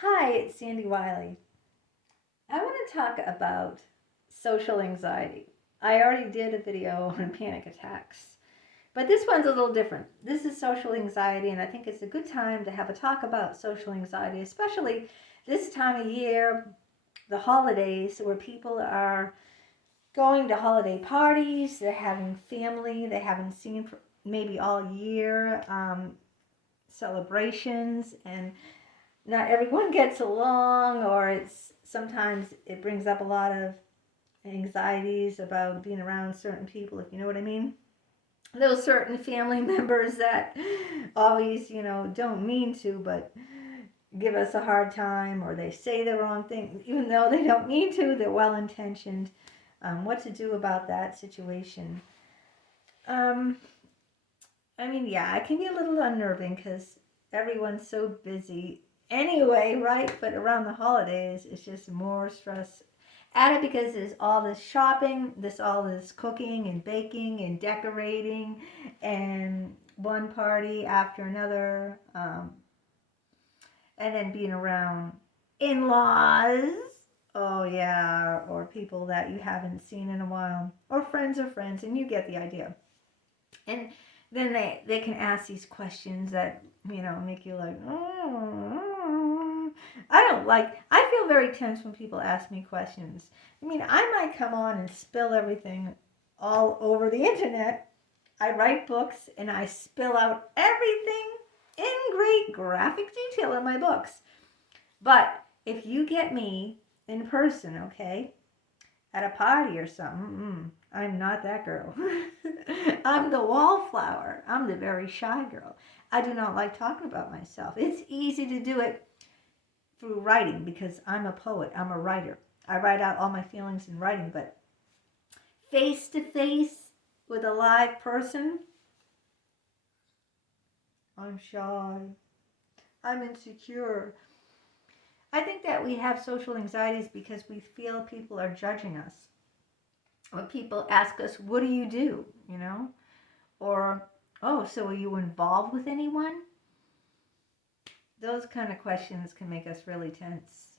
Hi, it's Sandy Wiley. I want to talk about social anxiety. I already did a video on panic attacks, but this one's a little different. This is social anxiety, and I think it's a good time to have a talk about social anxiety, especially this time of year, the holidays, where people are going to holiday parties, they're having family they haven't seen for maybe all year, celebrations, and not everyone gets along, or it's sometimes it brings up a lot of anxieties about being around certain people, if you know what I mean. Those certain family members that always, don't mean to, but give us a hard time, or they say the wrong thing, even though they don't mean to, they're well intentioned. What to do about that situation? Um, yeah, it can be a little unnerving because everyone's so busy anyway, right? But around the holidays, it's just more stress added because there's all this shopping, all this cooking and baking and decorating, and one party after another, and then being around in-laws. Oh yeah, or people that you haven't seen in a while, or friends of friends, and you get the idea. And then they can ask these questions that make you like, oh. I feel very tense when people ask me questions. I mean, I might come on and spill everything all over the internet. I write books and I spill out everything in great graphic detail in my books. But if you get me in person, okay, at a party or something, I'm not that girl. I'm the wallflower. I'm the very shy girl. I do not like talking about myself. It's easy to do it through writing because I'm a poet. I'm a writer. I write out all my feelings in writing, but face to face with a live person, I'm shy. I'm insecure. I think that we have social anxieties because we feel people are judging us. When people ask us, what do you do? Or, oh, so are you involved with anyone? Those kind of questions can make us really tense.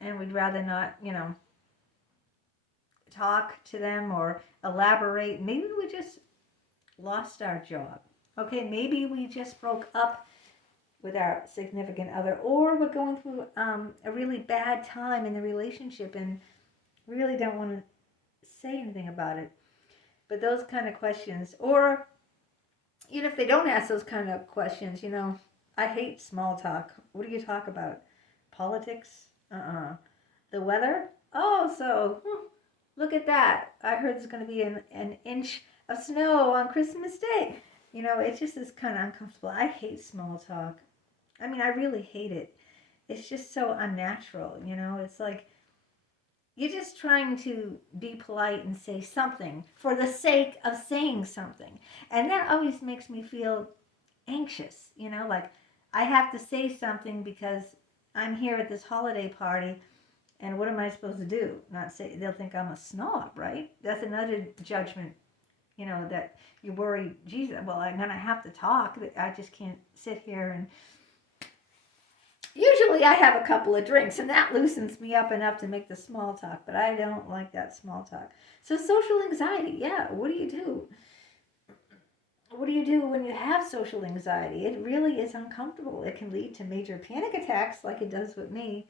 And we'd rather not, talk to them or elaborate. Maybe we just lost our job. Okay, maybe we just broke up with our significant other, or we're going through a really bad time in the relationship and really don't want to say anything about it. But those kind of questions, or even if they don't ask those kind of questions, I hate small talk. What do you talk about? Politics? The weather? Oh, so look at that. I heard there's going to be an inch of snow on Christmas Day. It just is kind of uncomfortable. I hate small talk. I mean, I really hate it. It's just so unnatural. It's like you're just trying to be polite and say something for the sake of saying something. And that always makes me feel anxious, like I have to say something because I'm here at this holiday party, and what am I supposed to do? Not say, they'll think I'm a snob, right? That's another judgment, that you worry, Jesus, well, I'm going to have to talk. I just can't sit here and usually I have a couple of drinks and that loosens me up enough to make the small talk, but I don't like that small talk. So social anxiety, yeah, what do you do? What do you do when you have social anxiety? It really is uncomfortable. It can lead to major panic attacks, like it does with me.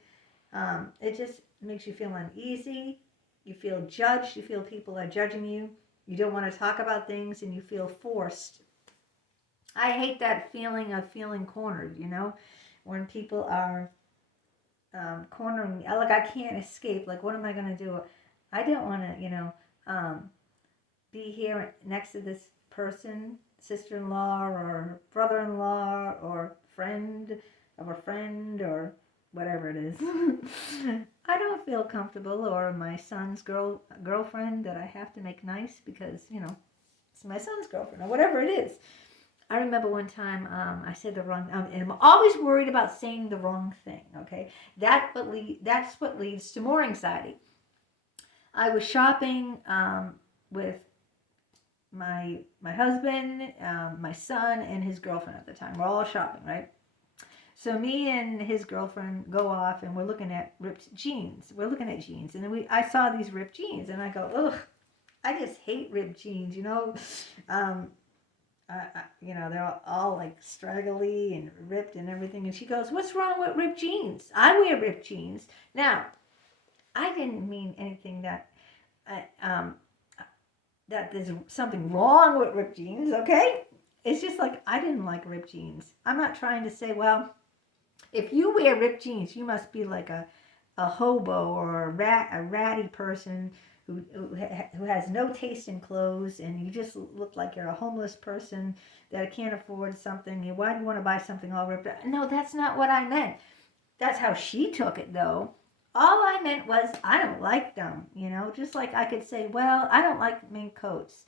It just makes you feel uneasy. You feel judged. You feel people are judging you. You don't want to talk about things and you feel forced. I hate that feeling of feeling cornered, when people are cornering me. Like, I can't escape. Like, what am I going to do? I don't want to, be here next to this person, sister-in-law or brother-in-law or friend of a friend or whatever it is. I don't feel comfortable, or my son's girlfriend that I have to make nice because it's my son's girlfriend or whatever it is. I remember one time I said the wrong, and I'm always worried about saying the wrong thing. Okay, that's what leads to more anxiety. I was shopping with my husband, my son, and his girlfriend at the time. We're all shopping, right? So me and his girlfriend go off and we're looking at ripped jeans. We're looking at jeans, and I saw these ripped jeans, and I go, ugh, I just hate ripped jeans. Um, they're all like straggly and ripped and everything. And she goes, "What's wrong with ripped jeans? I wear ripped jeans." Now, I didn't mean anything that um, that there's something wrong with ripped jeans. Okay, it's just like I didn't like ripped jeans. I'm not trying to say, well, if you wear ripped jeans, you must be like a hobo or a ratty person who has no taste in clothes, and you just look like you're a homeless person that can't afford something. Why do you want to buy something all ripped up? No, that's not what I meant. That's how she took it, though. All I meant was I don't like them, just like I could say, well, I don't like mink coats.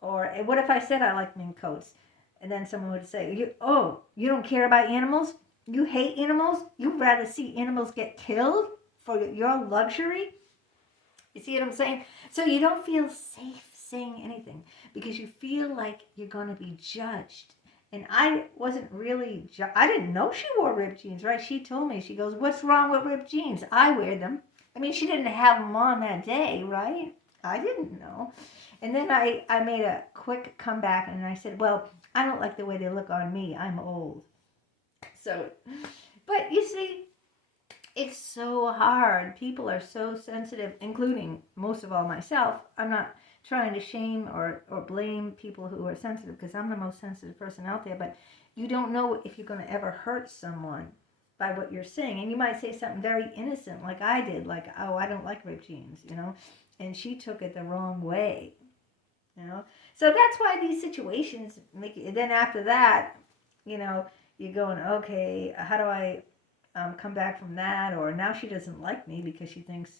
Or what if I said I like mink coats? And then someone would say, you don't care about animals? You hate animals? You'd rather see animals get killed for your luxury? You see what I'm saying? So you don't feel safe saying anything because you feel like you're going to be judged. And I wasn't really, I didn't know she wore ripped jeans, right? She told me, she goes, "What's wrong with ripped jeans? I wear them." I mean, she didn't have them on that day, right? I didn't know. And then I made a quick comeback and I said, well, I don't like the way they look on me. I'm old. So, but you see, it's so hard. People are so sensitive, including most of all myself. I'm not trying to shame or blame people who are sensitive because I'm the most sensitive person out there. But you don't know if you're going to ever hurt someone by what you're saying. And you might say something very innocent like I did, like, "Oh, I don't like ripped jeans," and she took it the wrong way. So that's why these situations make it. Then after that, you're going, okay, how do I come back from that? Or now she doesn't like me because she thinks,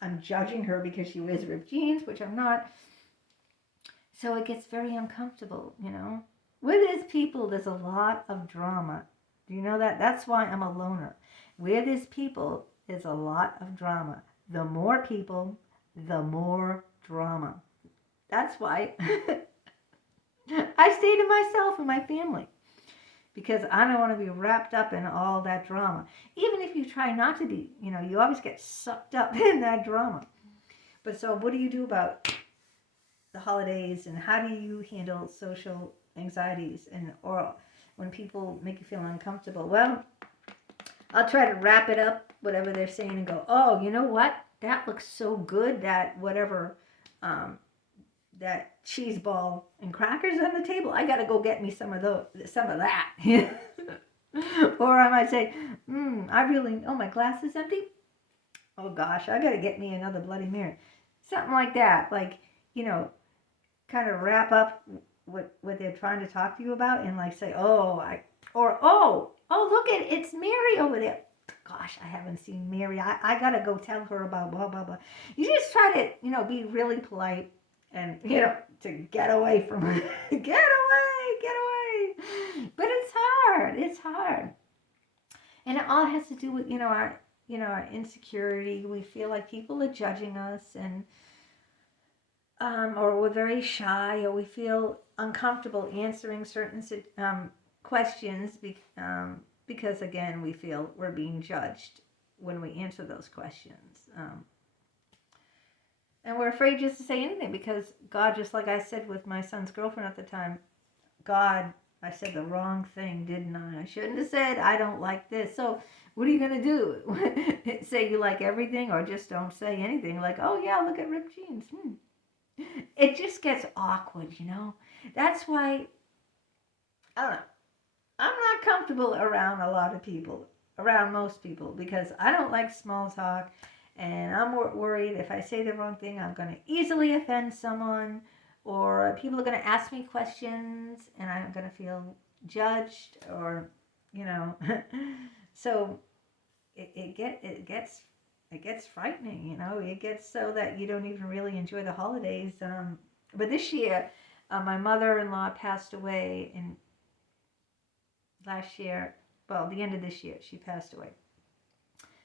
I'm judging her because she wears ripped jeans, which I'm not. So it gets very uncomfortable, Where there's people, there's a lot of drama. Do you know that? That's why I'm a loner. Where there's people, there's a lot of drama. The more people, the more drama. That's why I stay to myself and my family. Because I don't want to be wrapped up in all that drama. Even if you try not to be, you always get sucked up in that drama. But so what do you do about the holidays, and how do you handle social anxieties or when people make you feel uncomfortable? Well, I'll try to wrap it up, whatever they're saying, and go, oh, you know what? That looks so good, that whatever, that cheese ball and crackers on the table. I got to go get me some of that. Or I might say, my glass is empty. Oh gosh, I got to get me another Bloody Mary. Something like that. Like, kind of wrap up what they're trying to talk to you about and like say, oh, look it's Mary over there. Gosh, I haven't seen Mary. I got to go tell her about blah, blah, blah. You just try to, be really polite and, to get away from her. Get away. But it's hard. And it all has to do with, our insecurity. We feel like people are judging us, and or we're very shy, or we feel uncomfortable answering certain questions because, again, we feel we're being judged when we answer those questions. And we're afraid just to say anything because God, just like I said with my son's girlfriend at the time, God, I said the wrong thing, didn't I? I shouldn't have said, I don't like this. So what are you going to do? Say you like everything, or just don't say anything? Like, oh yeah, look at ripped jeans. It just gets awkward, That's why, I don't know. I'm not comfortable around a lot of people, around most people, because I don't like small talk. And I'm worried if I say the wrong thing, I'm going to easily offend someone, or people are going to ask me questions and I'm going to feel judged, or, so it gets frightening, It gets so that you don't even really enjoy the holidays. But this year, my mother-in-law passed away last year. Well, the end of this year, she passed away.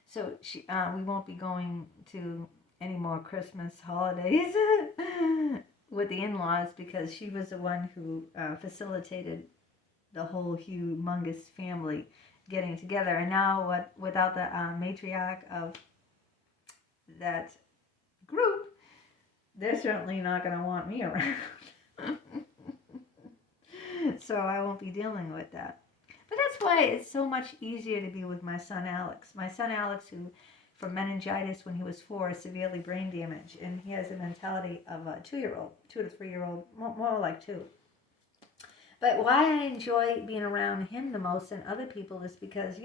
So we won't be going to any more Christmas holidays with the in-laws, because she was the one who facilitated the whole humongous family getting together. And now, without the matriarch of that group, they're certainly not going to want me around. So I won't be dealing with that. But that's why it's so much easier to be with my son Alex. My son Alex, who from meningitis when he was 4, severely brain damaged, and he has the mentality of a 2-year-old, 2 to 3-year-old, more like 2. But why I enjoy being around him the most than other people is because,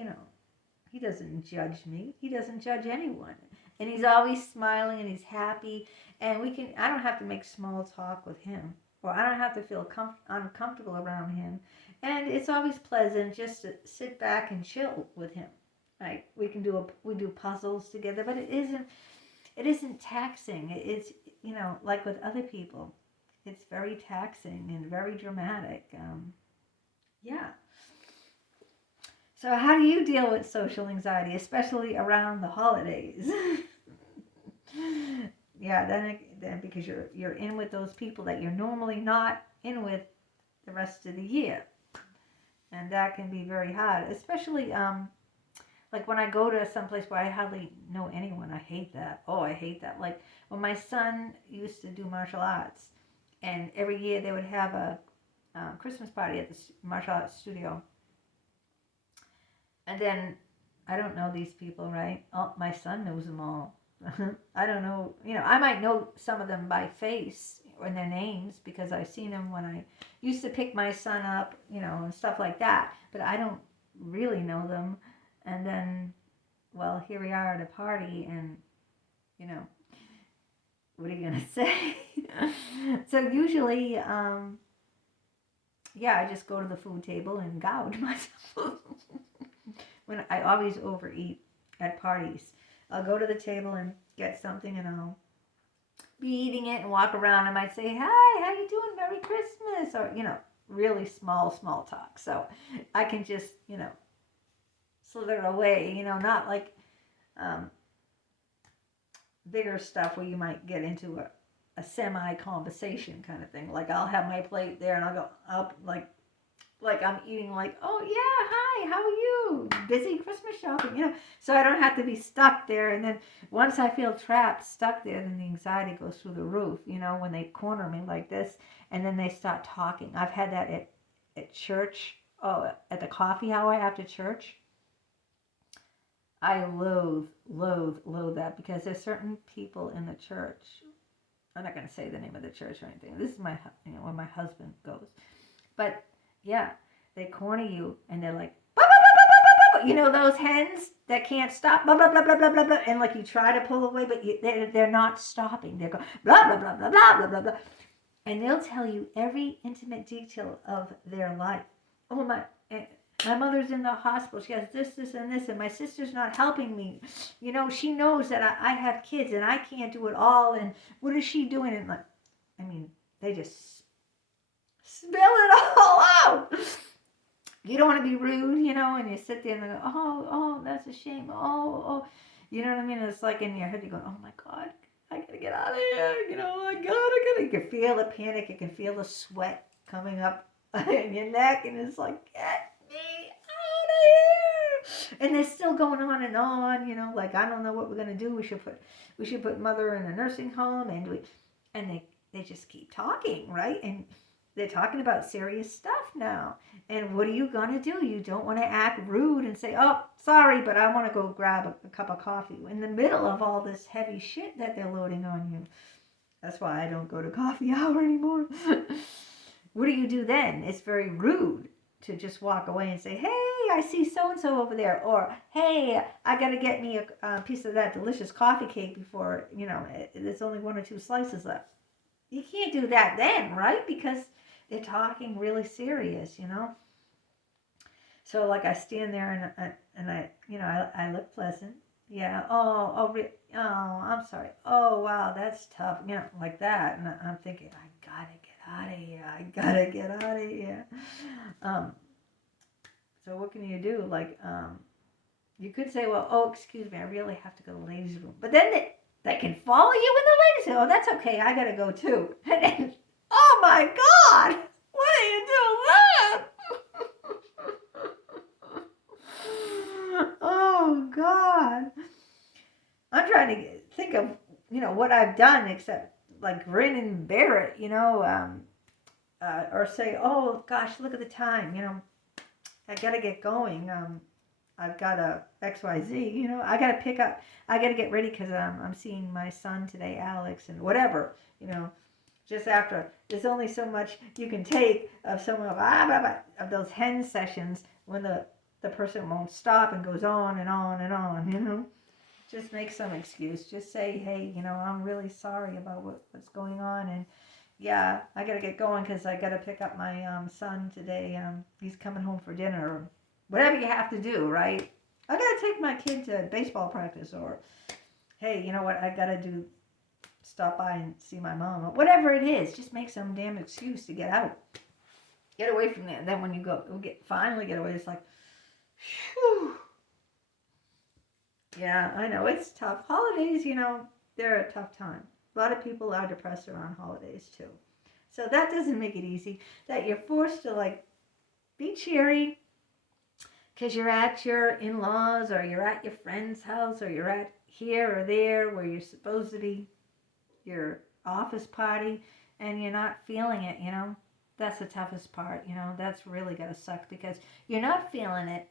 he doesn't judge me. He doesn't judge anyone. And he's always smiling and he's happy. And I don't have to make small talk with him. Or I don't have to feel uncomfortable around him. And it's always pleasant just to sit back and chill with him. Right? We do puzzles together, but it isn't taxing. It's, like with other people, it's very taxing and very dramatic. Yeah. So how do you deal with social anxiety, especially around the holidays? Yeah, then because you're in with those people that you're normally not in with the rest of the year, and that can be very hard, especially like when I go to someplace where I hardly know anyone. I hate that. Oh, I hate that. Like when my son used to do martial arts, and every year they would have a Christmas party at the martial arts studio. And then I don't know these people, right? Oh, my son knows them all. I don't know. I might know some of them by face or their names because I've seen them when I used to pick my son up, and stuff like that. But I don't really know them. And then, well, here we are at a party, and what are you gonna say? So usually, I just go to the food table and gouge myself. When I always overeat at parties, I'll go to the table and get something, and I'll be eating it and walk around. I might say, "Hi, how you doing? Merry Christmas," or really small talk. So I can just slither away. Not like bigger stuff where you might get into a semi-conversation kind of thing. Like I'll have my plate there and I'll go up like I'm eating oh yeah, hi, how are you? Busy Christmas shopping, so I don't have to be stuck there. And then once I feel trapped, stuck there, then the anxiety goes through the roof, when they corner me like this and then they start talking. I've had that at church, at the coffee hour after church. I loathe that because there's certain people in the church. I'm not going to say the name of the church or anything. This is where my husband goes. But yeah, they corner you and they're like, bah, bah, bah, bah, bah, bah. Those hens that can't stop, blah, blah, blah, blah, blah, blah, blah. And like you try to pull away, but they're not stopping. They're going, blah, blah, blah, blah, blah, blah, blah, blah. And they'll tell you every intimate detail of their life. Oh, my mother's in the hospital. She has this, and this, and my sister's not helping me. She knows that I have kids and I can't do it all. And what is she doing? And they just spill it all out. You don't want to be rude, and you sit there and go, oh, that's a shame. Oh, you know what I mean? It's like in your head, you're going, oh my God, I gotta get out of here. I gotta. You can feel the panic. You can feel the sweat coming up in your neck, and it's like, get me out of here. And they're still going on and on, like, I don't know what we're gonna do. We should put mother in a nursing home, and they just keep talking, right? And they're talking about serious stuff now. And what are you going to do? You don't want to act rude and say, oh, sorry, but I want to go grab a cup of coffee in the middle of all this heavy shit that they're loading on you. That's why I don't go to coffee hour anymore. What do you do then? It's very rude to just walk away and say, hey, I see so-and-so over there. Or, hey, I got to get me a piece of that delicious coffee cake before, there's only 1 or 2 slices left. You can't do that then, right? Because they're talking really serious, So like I stand there and I look pleasant. Yeah. Oh, I'm sorry. Oh, wow, that's tough. Like that. And I'm thinking, I gotta get out of here. So what can you do? Like, you could say, well, oh, excuse me, I really have to go to the ladies' room. But then they can follow you in the ladies' room. Oh, that's okay. I gotta go too. And then, oh my God, what are you doing? Oh, God. I'm trying to think of, what I've done except like grin and bear it, or say, oh, gosh, look at the time, I got to get going. I've got a XYZ, I got to pick up, I got to get ready because I'm seeing my son today, Alex, and whatever, just after. There's only so much you can take of some of those hen sessions when the person won't stop and goes on and on and on, Just make some excuse. Just say, hey, I'm really sorry about what's going on. And yeah, I got to get going because I got to pick up my son today. He's coming home for dinner. Or whatever you have to do, right? I got to take my kid to baseball practice. Or, hey, you know what? I got to stop by and see my mom. Or whatever it is, just make some damn excuse to get out. Get away from there. And then when you finally get away, it's like, whew. Yeah, I know, it's tough. Holidays, they're a tough time. A lot of people are depressed around holidays, too. So that doesn't make it easy. That you're forced to, be cheery because you're at your in-laws or you're at your friend's house or you're at here or there where you're supposed to be, your office party, and you're not feeling it, That's the toughest part, That's really going to suck because you're not feeling it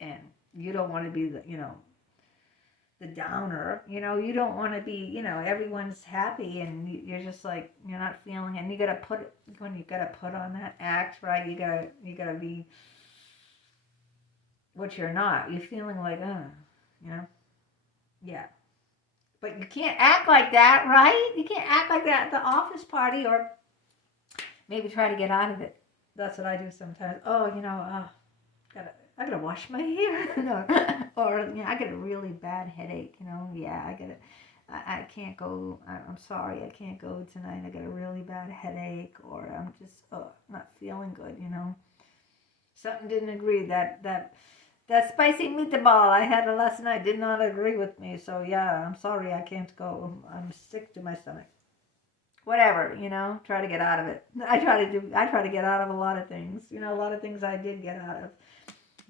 and you don't want to be the downer, you don't want to be, everyone's happy and you're just like, you're not feeling it. And you got to put on that act, right? You got to be what you're not. You're feeling like, yeah. But you can't act like that, right? You can't act like that at the office party or maybe try to get out of it. That's what I do sometimes. Oh, I gotta wash my hair, or I get a really bad headache. I can't go. I'm sorry, I can't go tonight. I got a really bad headache, or I'm just not feeling good. Something didn't agree. That spicy meatball I had last night did not agree with me. So yeah, I'm sorry, I can't go. I'm sick to my stomach. Whatever, try to get out of it. I try to get out of a lot of things. A lot of things I did get out of.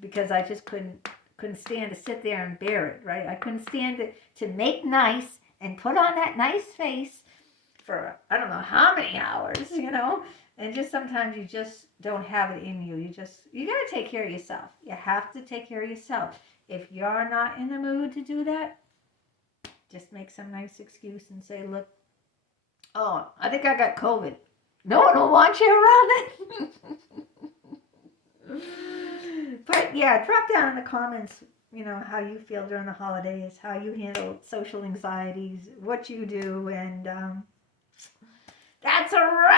Because I just couldn't stand to sit there and bear it, right? I couldn't stand to make nice and put on that nice face for I don't know how many hours, And just sometimes you just don't have it in you. You got to take care of yourself. You have to take care of yourself. If you're not in the mood to do that, just make some nice excuse and say, look, I think I got COVID. No one will want you around it. But yeah, drop down in the comments, how you feel during the holidays, how you handle social anxieties, what you do, and that's a wrap.